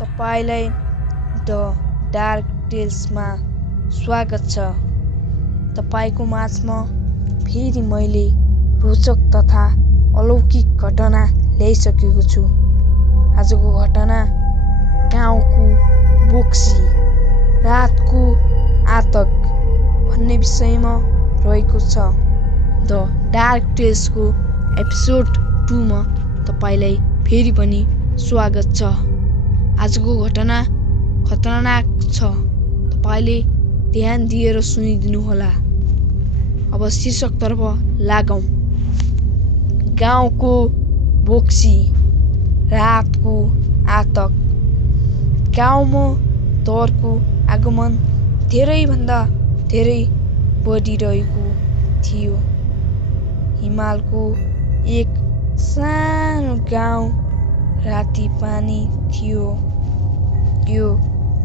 तपाईलाई the dark टेल्समा स्वागत छ। तपाईको माझमा फेरि मैले रोचक तथा अलौकिक घटना ल्याइसकेको छु। आजको घटना गाउँको बोक्सी रातको आतंक भन्ने विषयमा रहेको छ। द डार्क टेल्सको एपिसोड 2 मा तपाईलाई फेरि पनि स्वागत छ। आजको घटना खतरनाक छ। तपाईले ध्यान दिएर सुनिदिनु होला। अब शीर्षकतर्फ लागौं। गाउँको बोक्सी रातको आतंक। गाउँमा डरको आगमन धेरैभन्दा धेरै बढिरहेको थियो। हिमालको एक सानो गाउँ रातिपानी थियो। यो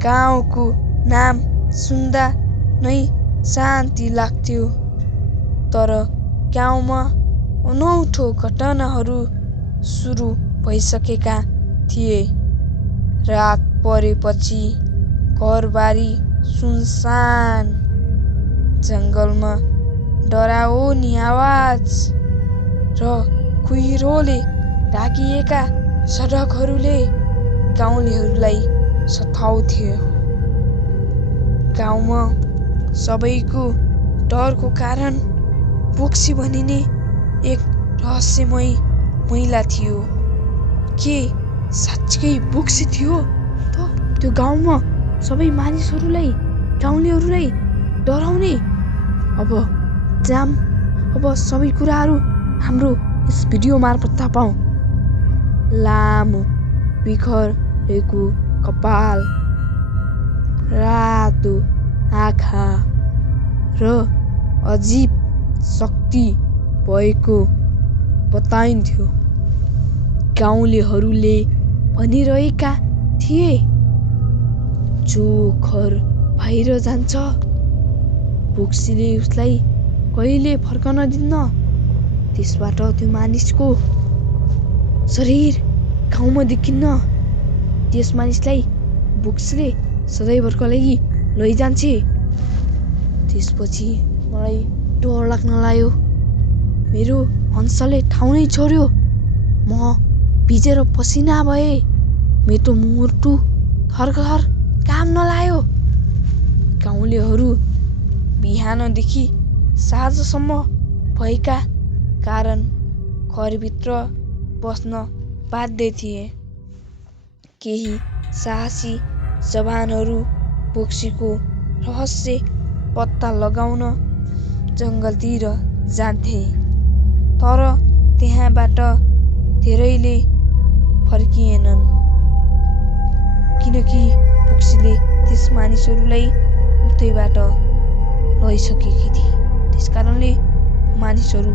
गाउँको नाम सुन्दा नै शान्ति लाग्थ्यो, तर गाउँमा अनौठो घटनाहरू सुरु भइसकेका थिए। रात परेपछि घरबारी सुनसान, जङ्गलमा डराउने आवाज र कुहिरोले ढाकिएका सडकहरूले गाउँलेहरूलाई सताउँथ्यो। गाउँमा सबैको डरको कारण बोक्सी भनिने एक रहस्यमय महिला थियो। के साँच्चै बोक्सी थियो त? त्यो गाउँमा सबै मानिसहरूलाई, गाउँलेहरूलाई डराउने? अब सबै कुराहरू हाम्रो यस भिडियो मार्फत थाहा पाऊँ। लामो बिखरेको कपाल, रातो आँखा र अजीब शक्ति भएको बताइन्थ्यो। गाउँलेहरूले भनिरहेका थिए, जो घर बाहिर जान्छ बोक्सीले उसलाई कहिले फर्कन दिन्न। त्यसबाट त्यो मानिसको शरीर गाउँमा देखिन्न। त्यस मानिसलाई बोक्सीले सधैँभरको लागि लैजान्छ। त्यसपछि मलाई डर लाग्न लाग्यो। मेरो हंसले ठाउँ नै छोड्यो। म भिजेर पसिना भए। मेरो मुटु थरथर काम्न लाग्यो। गाउँलेहरू बिहानदेखि साँझसम्म भएका कारण घरभित्र बस्न बाध्य थिए। केही साहसी जवानहरू बोक्सीको रहस्य पत्ता लगाउन जङ्गलतिर जान्थे, तर त्यहाँबाट धेरैले फर्किएनन्, किनकि बोक्सीले त्यस मानिसहरूलाई उतैबाट लैसकेकी थिए। त्यसकारणले मानिसहरू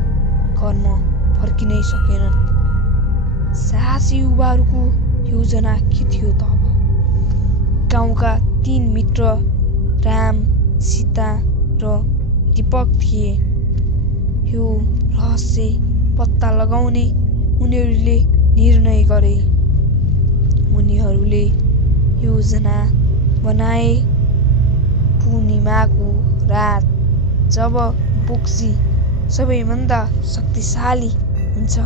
घरमा फर्किनै सकेनन्। साहसी युवाहरूको योजना के थियो त? गाउँका 3 मित्र राम, सीता र दीपक थिए। यो रहस्य पत्ता लगाउने उनीहरूले निर्णय गरे। उनीहरूले योजना बनाए, पूर्णिमाको रात जब बोक्सी सबैभन्दा शक्तिशाली हुन्छ,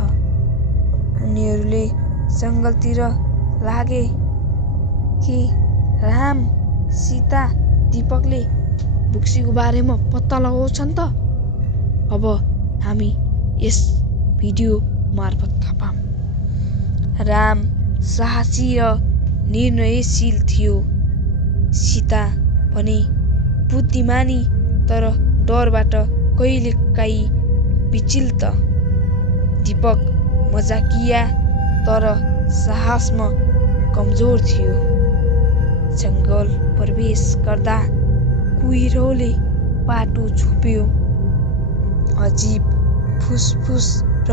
उनीहरूले जङ्गलतिर लागे। कि राम, सीता, दीपकले बोक्सीको बारेमा पत्ता लगाउँछन् त? अब हामी यस भिडियो मार्फत थाहा पाऊँ। राम साहसी र निर्णयशील थियो। सीता भने बुद्धिमानी तर डरबाट कहिलेकाहीँ विचलित। दीपक मजाकिया तर साहसमा कमजोर थियो। जङ्गल प्रवेश गर्दा कुहिरोले बाटो छोप्यो। अजीब फुसफुस र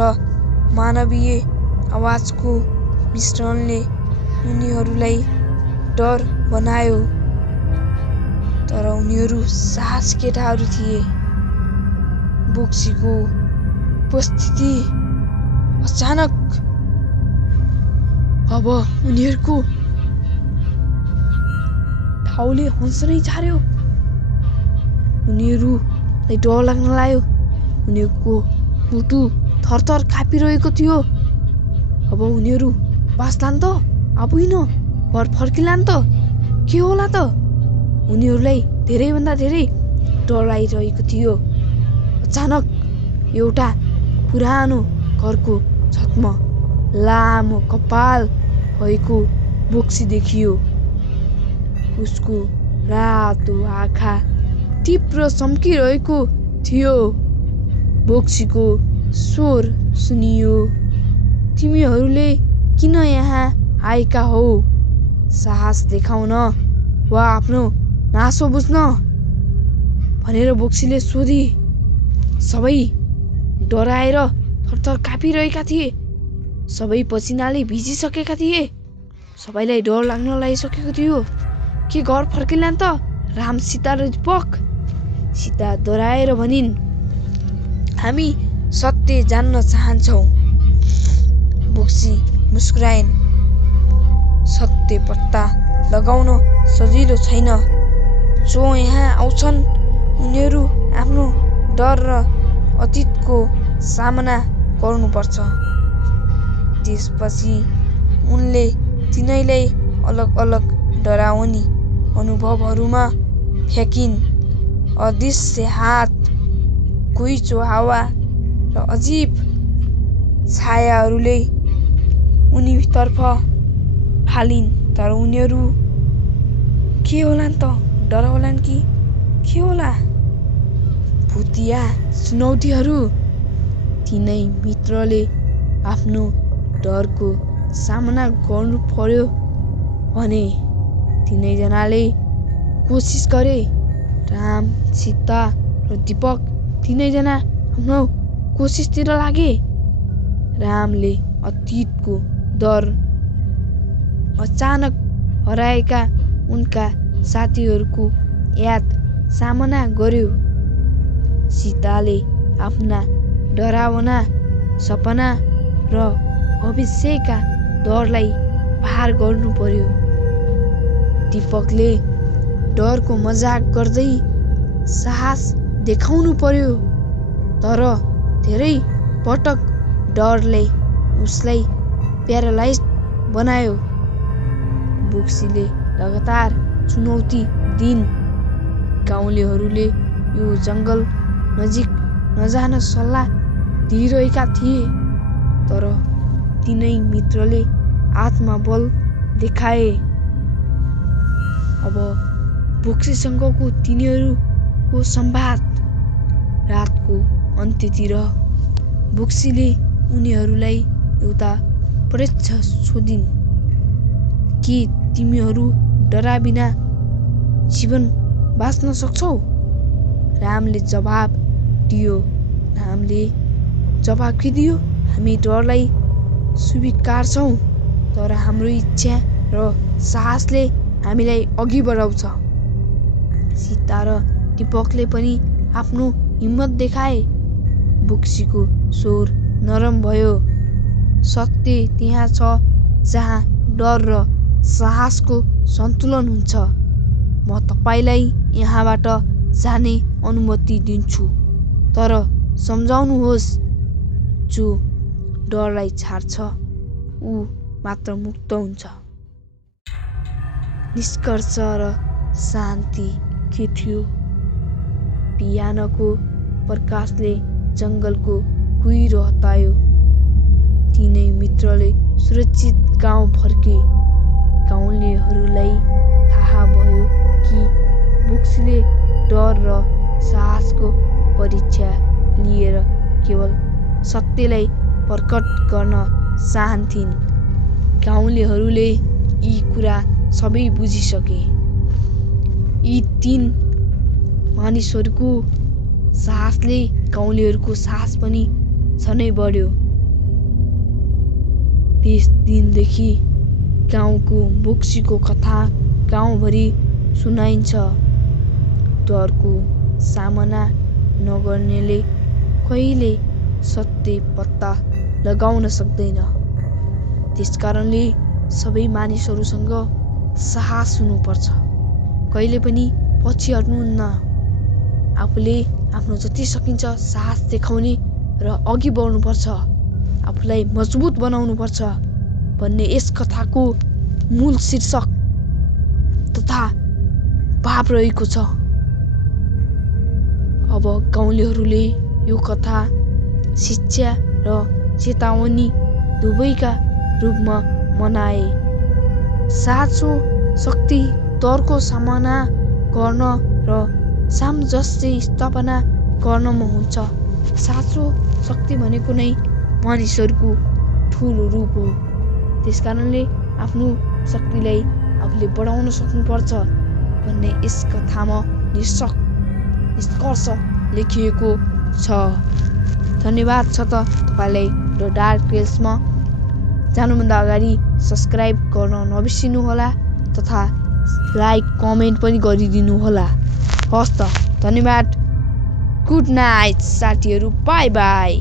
मानवीय आवाजको मिश्रणले उनीहरूलाई डर बनायो, तर उनीहरू साहसी केटाहरू थिए। बोक्सीको उपस्थिति अचानक अब उनीहरूको घाउले हन्सनै छाड्यो। उनीहरूलाई डर लाग्न लाग्यो। उनीहरूको मुटु थरथर काँपिरहेको थियो। अब उनीहरू बाँच्लान् त आफैन घर फर्किलान् त के होला त? उनीहरूलाई धेरैभन्दा धेरै डर लागिरहेको थियो। अचानक एउटा पुरानो घरको छतमा लामो कपाल भएको बोक्सी देखियो। उसको रातो आँखा तीव्र चम्किरहेको थियो। बोक्सीको स्वर सुनियो, तिमीहरूले किन यहाँ आएका हौ? साहस देखाउन वा आफ्नो नासो बुझ्न? भनेर बोक्सीले सोधी। सबै डराएर थरथर काँपिरहेका थिए। सबै पसिनाले भिजिसकेका थिए। सबैलाई डर लाग्न लागिसकेको थियो। के घर फर्किलान् त राम, सीता र दीपक? सीता डराएर भनिन्, हामी सत्य जान्न चाहन्छौँ। बोक्सी मुस्कुराइन्, सत्य पत्ता लगाउन सजिलो छैन। जो यहाँ आउँछन् उनीहरू आफ्नो डर र अतीतको सामना गर्नुपर्छ। त्यसपछि उनले तिनैलाई अलग अलग डरावनी अनुभवहरूमा फ्याँकिन्। अदृश्य हात, घुइँचो हावा र अजीब छायाहरूले उनीतर्फ फालिन्। तर उनीहरू के होलान् त? डराउलान् कि के होला? भुतिया चुनौतीहरू। तिनै मित्रले आफ्नो डरको सामना गर्नु पर्यो भने तिनैजनाले कोसिस गरे। राम, सीता र दीपक तिनैजना आफ्नो कोसिसतिर लागे। रामले अतीतको डर, अचानक हराएका उनका साथीहरूको याद सामना गर्यो। सीताले आफ्ना डरावना सपना र भविष्यका डरलाई पार गर्नु पर्यो। दीपकले डरको मजाक गर्दै साहस देखाउनु पर्यो। तर धेरै पटक डरले उसलाई प्यारालाइज बनायो। बोक्सीले लगातार चुनौती दिइन्। गाउँलेहरूले यो जङ्गल नजिक नजान सल्लाह दिइरहेका थिए। तर तिनै मित्रले आत्मबल देखाए। अब बोक्सीसँगको तिनीहरूको संवाद। रातको अन्त्यतिर बोक्सीले उनीहरूलाई एउटा प्रश्न सोधिन्, के तिमीहरू डराबिना जीवन बाँच्न सक्छौ? रामले जवाब दियो, हामी डरलाई स्वीकार्छौँ, तर हाम्रो इच्छा र साहसले हामीलाई अघि बढाउँछ। सीता र दीपकले पनि आफ्नो हिम्मत देखाए। बोक्सीको स्वर नरम भयो, सत्य त्यहाँ छ जहाँ डर र साहसको सन्तुलन हुन्छ। म तपाईलाई यहाँबाट जाने अनुमति दिन्छु, तर सम्झाउनुहोस्, जो डरलाई छाड्छ ऊ मात्र मुक्त हुन्छ। निष्कर्ष र शान्ति के थियो? बिहानको प्रकाशले जङ्गलको कुहिरो हटायो। तिनै मित्रले सुरक्षित गाउँ फर्के। गाउँलेहरूलाई थाहा भयो कि बोक्सीले डर र साहसको परीक्षा लिएर केवल सत्यलाई प्रकट गर्न चाहन्थिन्। गाउँलेहरूले यी कुरा सबै बुझिसके। यी तीन मानिसहरूको साहसले गाउँलेहरूको साहस पनि झनै बढ्यो। त्यस दिनदेखि गाउँको बोक्सीको कथा गाउँभरि सुनाइन्छ। डरको सामना नगर्नेले कहिले सत्य पत्ता लगाउन सक्दैन। त्यसकारणले सबै मानिसहरूसँग साहस हुनुपर्छ। कहिले पनि पछि हट्नुहुन्न। आफूले आफ्नो जति सकिन्छ साहस देखाउने र अघि बढ्नुपर्छ, आफूलाई मजबुत बनाउनुपर्छ भन्ने यस कथाको मूल शीर्षक तथा भाव रहेको छ। अब गाउँलेहरूले यो कथा शिक्षा र चेतावनी दुवैका रूपमा मनाए। साँचो शक्ति डरको सामना गर्न र सामञ्जस्य स्थापना गर्नमा हुन्छ। साँचो शक्ति भनेको नै मानिसहरूको ठुलो रूप हो। त्यसकारणले आफ्नो शक्तिलाई आफूले बढाउन सक्नुपर्छ भन्ने यस कथामा निष्कर्ष लेखिएको छ। धन्यवाद छ त तपाईँलाई द डार्क टेल्समा जानुभन्दा अगाडि सब्सक्राइब गर्न नबिर्सिनुहोला तथा लाइक कमेन्ट पनि गरिदिनु होला। हस् त, धन्यवाद। गुड नाइट साथीहरू, बाई बाई।